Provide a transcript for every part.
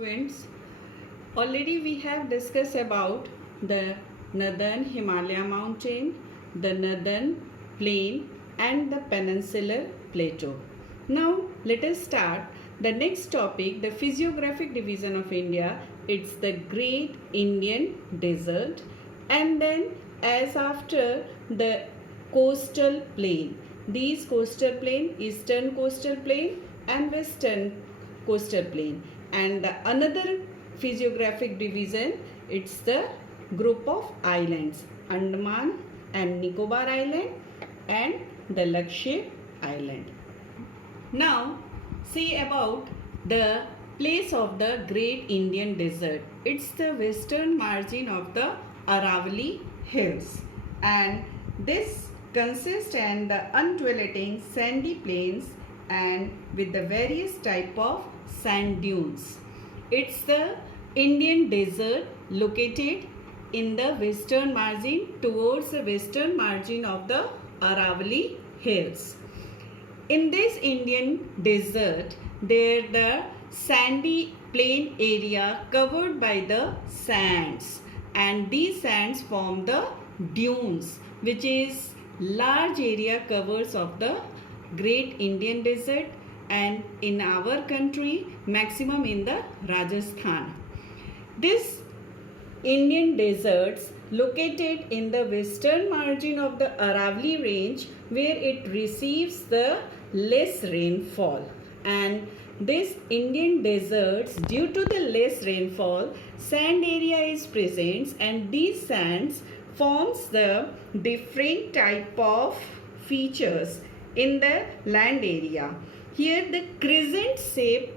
Students, already we have discussed about the northern Himalaya mountain, the northern plain and the peninsular plateau. Now let us start the next topic, the physiographic division of India. It's the Great Indian Desert, and then as after the coastal plain. These coastal plain, eastern coastal plain and western coastal plain, and the another physiographic division, it's the group of islands, Andaman and Nicobar Island and the Lakshadweep Island. Now see about the place of the Great Indian Desert. It's the western margin of the Aravalli Hills, and this consists and the undulating sandy plains and with the various type of sand dunes. It's the Indian desert located in the western margin towards the western margin of the Aravalli Hills. In this Indian desert, there the sandy plain area covered by the sands, and these sands form the dunes, which is large area covers of the Great Indian Desert, and in our country maximum in the Rajasthan. This Indian deserts located in the western margin of the Aravalli range, where it receives the less rainfall, and this Indian deserts, due to the less rainfall, sand area is present, and these sands forms the different type of features in the land area. Here the crescent shape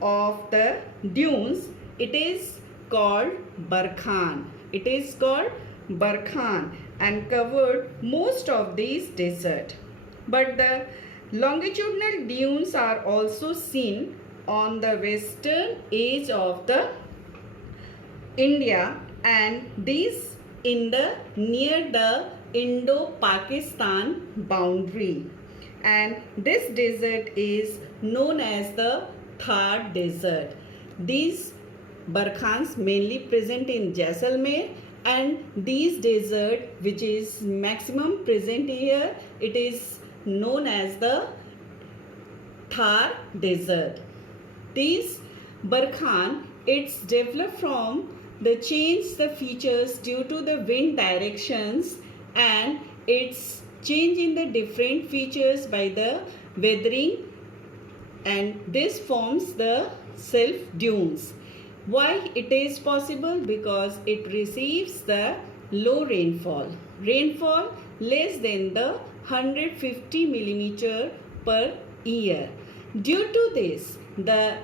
of the dunes, it is called Barkhan. It is called Barkhan and covered most of these desert. But the longitudinal dunes are also seen on the western edge of the India, and these in the near the Indo-Pakistan boundary, and this desert is known as the Thar Desert. These Barkhans mainly present in Jaisalmer, and these desert which is maximum present here, it is known as the Thar Desert. These Barkhan, it's developed from the change the features due to the wind directions, and it's change in the different features by the weathering, and this forms the self dunes. Why it is possible? Because it receives the low rainfall less than the 150 millimeter per year. Due to this, the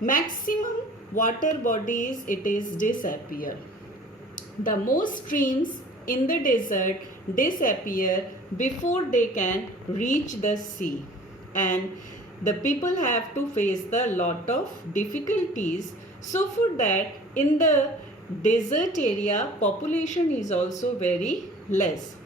maximum water bodies it is disappear. The most streams in the desert disappear before they can reach the sea, and the people have to face the lot of difficulties. So for that, in the desert area, population is also very less.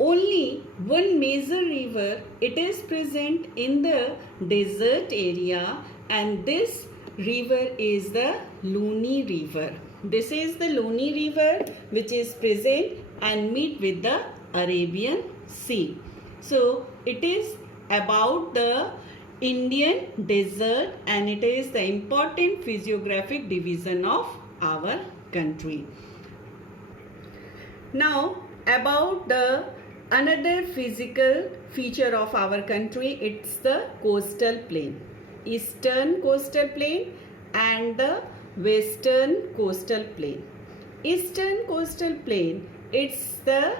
Only one major river it is present in the desert area, and this river is the Luni River. This is the Luni River which is present and meet with the Arabian Sea. So it is about the Indian desert, and it is the important physiographic division of our country. Now about the another physical feature of our country, it's the coastal plain. Eastern coastal plain and the western coastal plain. Eastern coastal plain, it's the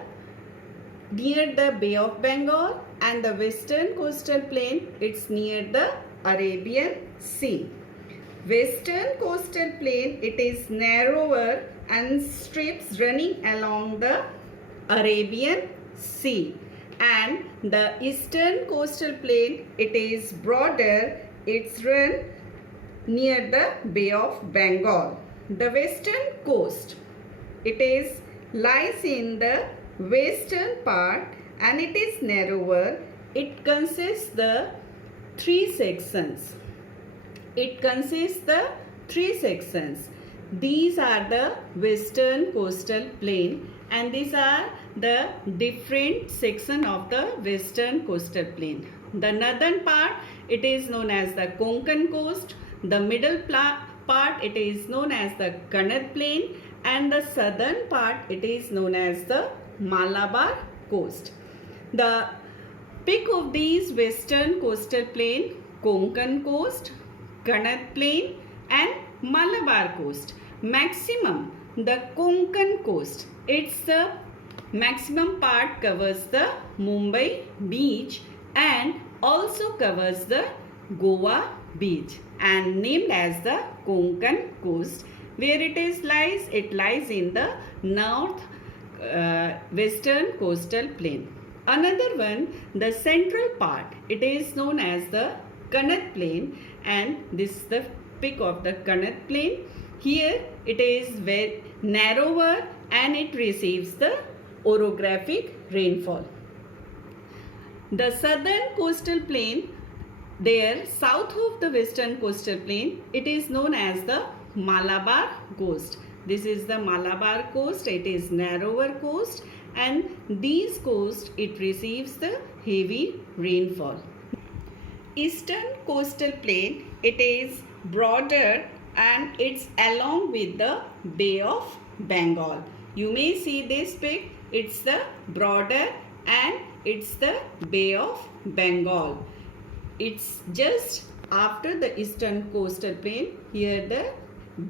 near the Bay of Bengal, and the western coastal plain, it's near the Arabian Sea. Western coastal plain, it is narrower and strips running along the Arabian Sea, and the eastern coastal plain, it is broader, it's run near the Bay of Bengal. The western coast, it is lies in the western part, and it is narrower. It consists the three sections. It consists the three sections. These are the western coastal plain, and these are the different section of the western coastal plain. The northern part, it is known as the Konkan coast. The middle part, it is known as the Kannada plain, and the southern part, it is known as the Malabar coast. The peak of these western coastal plain, Konkan coast, Kannada plain and Malabar coast. Maximum, the Konkan coast, its the maximum part covers the Mumbai beach and also covers the Goa beach, and named as the Konkan coast. Where it lies in the north western coastal plain. Another one, the central part, it is known as the Kannada plain, and this is the peak of the Kannada plain. Here it is very narrower and it receives the orographic rainfall. The southern coastal plain, there south of the western coastal plain, it is known as the Malabar coast. This is the Malabar coast. It is narrower coast, and these coast it receives the heavy rainfall. Eastern coastal plain, it is broader and it's along with the Bay of Bengal. You may see this pic. It's the broader and it's the Bay of Bengal. It's just after the eastern coastal plain. Here the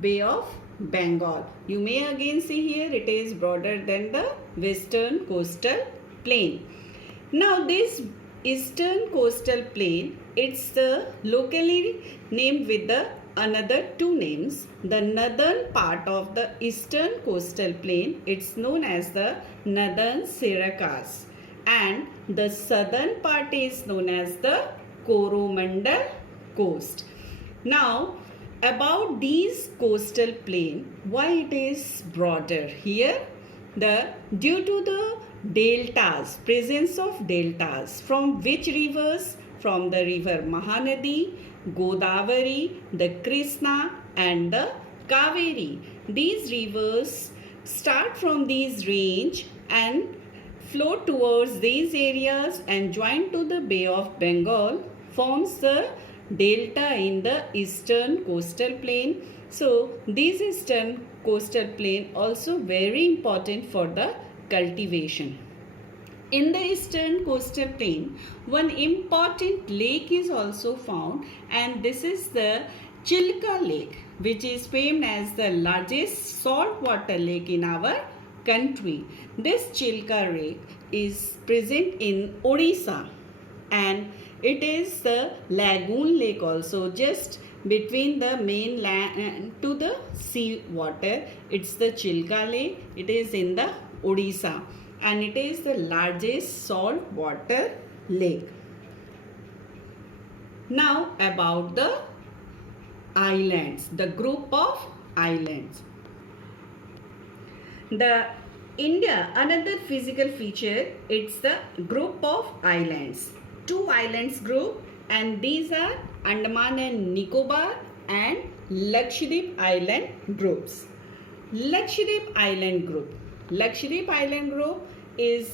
Bay of Bengal. You may again see here it is broader than the western coastal plain. Now this eastern coastal plain, it's the locally named with the another two names. The northern part of the eastern coastal plain, it's known as the northern Syracuse, and the southern part is known as the Coromandel coast. Now about these coastal plain, why it is broader here? Due to the deltas, presence of deltas. From which rivers? From the river Mahanadi, Godavari, the Krishna and the Kaveri. These rivers start from these range and flow towards these areas and join to the Bay of Bengal, forms the delta in the eastern coastal plain. So this eastern coastal plain also very important for the cultivation. In the eastern coastal plain, one important lake is also found, and this is the Chilka Lake, which is famed as the largest saltwater lake in our country. This Chilka Lake is present in Odisha, and it is the lagoon lake also, just between the mainland to the sea water. It's the Chilka Lake. It is in the Odisha, and it is the largest saltwater lake. Now about the islands, the group of islands. The India, another physical feature, it's the group of islands. Two islands group, and these are Andaman and Nicobar and Lakshadweep Island groups. Lakshadweep Island group. Lakshadweep Island group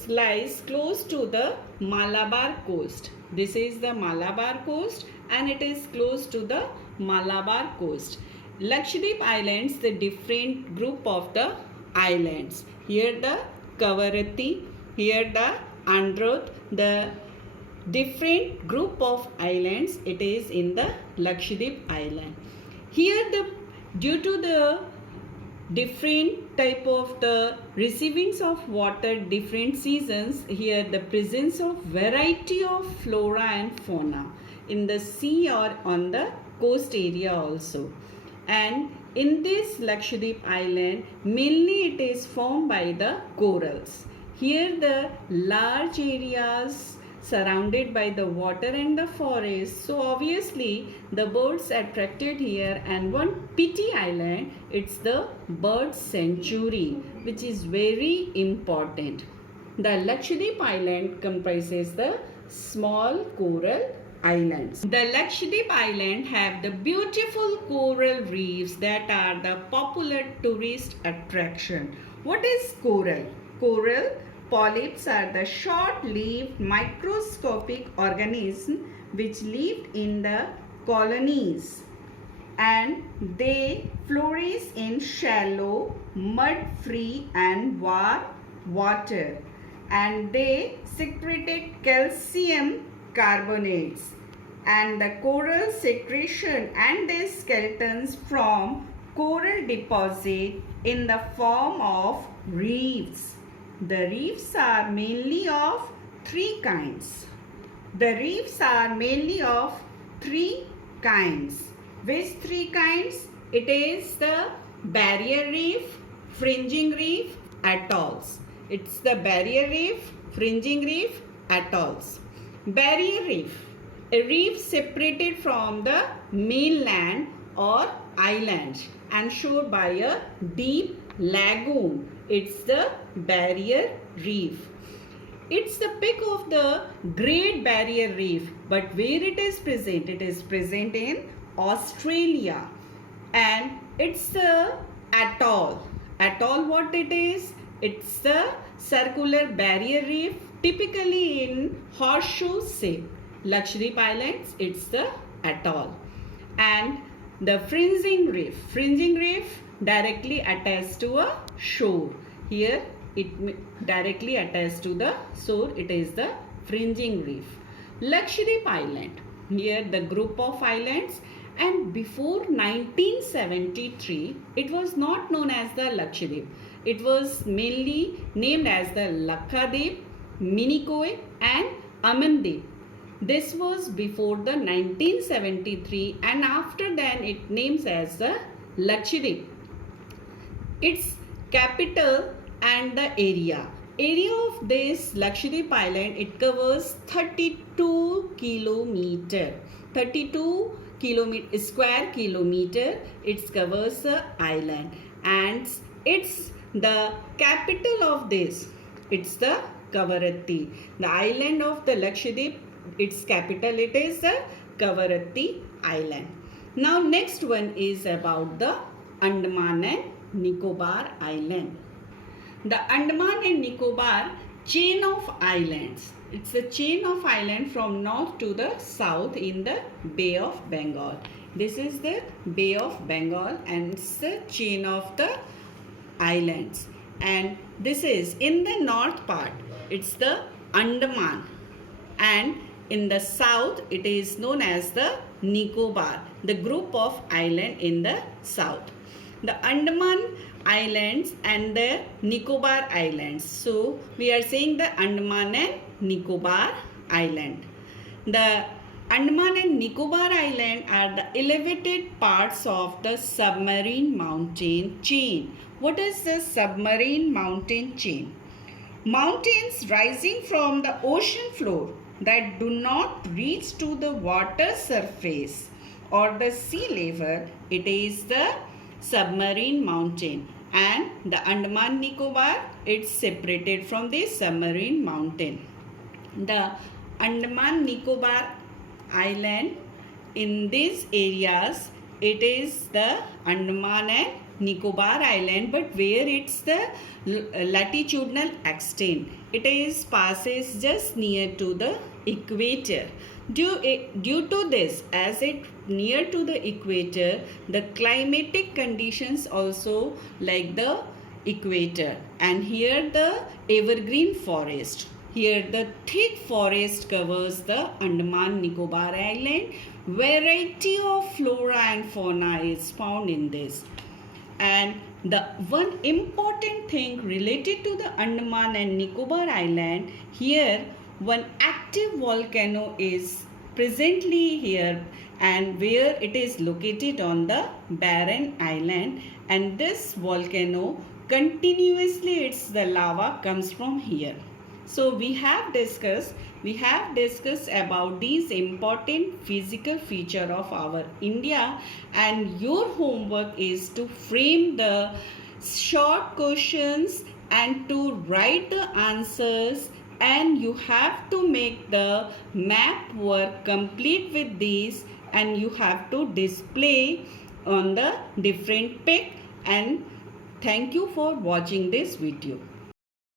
lies close to the Malabar coast. This is the Malabar coast, and it is close to the Malabar coast. Lakshadweep Islands, the different group of the islands. Here the Kavaratti, here the Androth, the different group of islands, it is in the Lakshadweep Island. Here due to the different type of the receivings of water, different seasons, here the presence of variety of flora and fauna in the sea or on the coast area also. And in this Lakshadweep Island, mainly it is formed by the corals. Here the large areas surrounded by the water and the forest, so obviously the birds attracted here. And one petty island, it's the bird sanctuary, which is very important. The Lakshadweep Island comprises the small coral islands. The Lakshadweep Island have the beautiful coral reefs that are the popular tourist attraction. What is coral? Coral polyps are the short-lived microscopic organisms which lived in the colonies, and they flourish in shallow, mud-free and warm water, and they secreted calcium carbonates, and the coral secretion and their skeletons from coral deposit in the form of reefs. The reefs are mainly of three kinds. The reefs are mainly of three kinds. Which three kinds? It is the barrier reef, fringing reef, atolls. It's the barrier reef, fringing reef, atolls. Barrier reef, a reef separated from the mainland or island and shown by a deep lagoon. It's the barrier reef. It's the peak of the Great Barrier Reef, but where it is present? It is present in Australia, and it's the atoll. Atoll, what it is? It's the circular barrier reef, typically in horseshoe shape. Lakshadweep Islands, it's the atoll. And the fringing reef directly attached to a shore. Here it directly attached to the shore. It is the fringing reef. Lakshadweep Island, here the group of islands, and before 1973 it was not known as the Lakshadweep. It was mainly named as the Lakshadweep, Minicoy and Amandeep. This was before the 1973, and after that it names as the Lakshadweep. Its capital and the area of this Lakshadweep Island, it covers 32 square kilometer. It covers the island, and it's the capital of this. It's the Kavaratti. The island of the Lakshadweep, its capital, it is the Kavaratti Island. Now next one is about the Andaman and Nicobar Island. The Andaman and Nicobar chain of islands. It's a chain of islands from north to the south in the Bay of Bengal. This is the Bay of Bengal, and it's the chain of the islands. And this is in the north part, it's the Andaman, and in the south it is known as the Nicobar, the group of island in the south. The Andaman Islands and the Nicobar Islands. So we are saying the Andaman and Nicobar Island. The Andaman and Nicobar Island are the elevated parts of the submarine mountain chain. What is the submarine mountain chain? Mountains rising from the ocean floor that do not reach to the water surface or the sea level. It is the submarine mountain, and the Andaman Nicobar, it's separated from the submarine mountain. The Andaman Nicobar Island, in these areas it is the Andaman and Nicobar Island, but where it's the latitudinal extent, it is passes just near to the equator. Due to this, as it near to the equator, the climatic conditions also like the equator, and here the evergreen forest. Here the thick forest covers the Andaman Nicobar Island. Variety of flora and fauna is found in this. And the one important thing related to the Andaman and Nicobar Island, here one active volcano is presently here, and where it is located on the barren island, and this volcano continuously, it's the lava comes from here. So we have discussed about these important physical feature of our India, and your homework is to frame the short questions and to write the answers and you have to make the map work complete with these, and you have to display on the different pic. And thank you for watching this video.